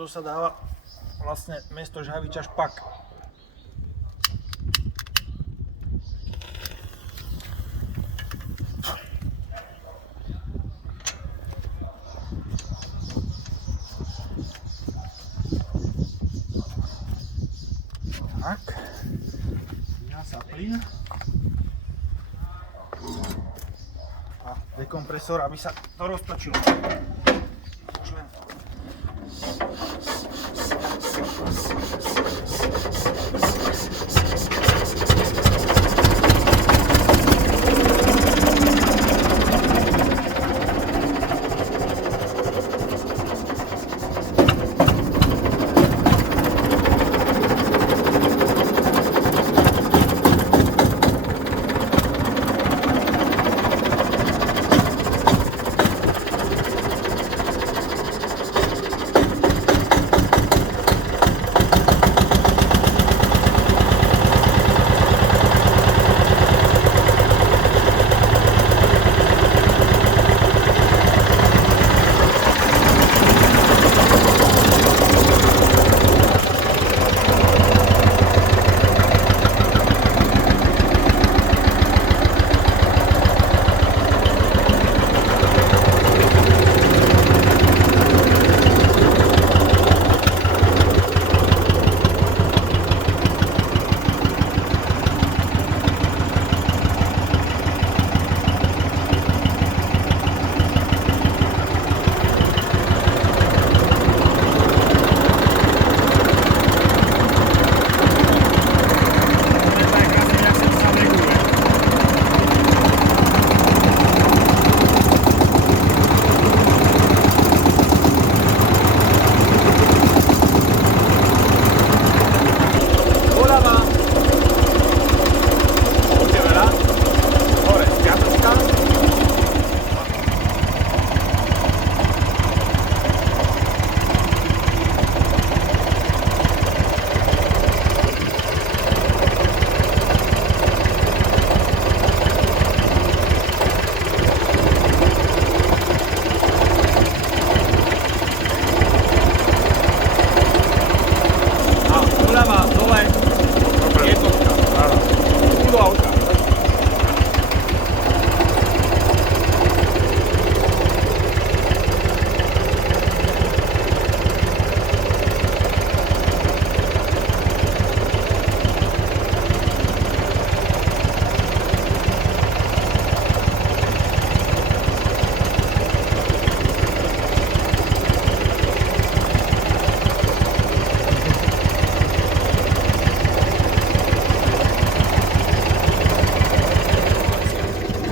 to sa dáva vlastne miesto žhaviča špak. Tak, dá sa plyn a dekompresor, aby sa to roztočilo. Už len.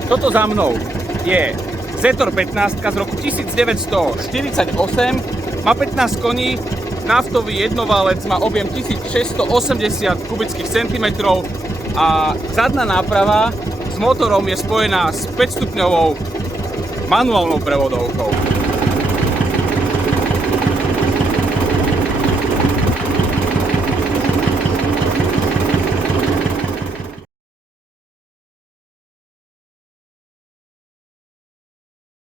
Toto za mnou je ZETOR 15 z roku 1948, má 15 koní, naftový jednoválec, má objem 1680 kubických centimetrov a zadná náprava s motorom je spojená s 5-stupňovou manuálnou prevodovkou.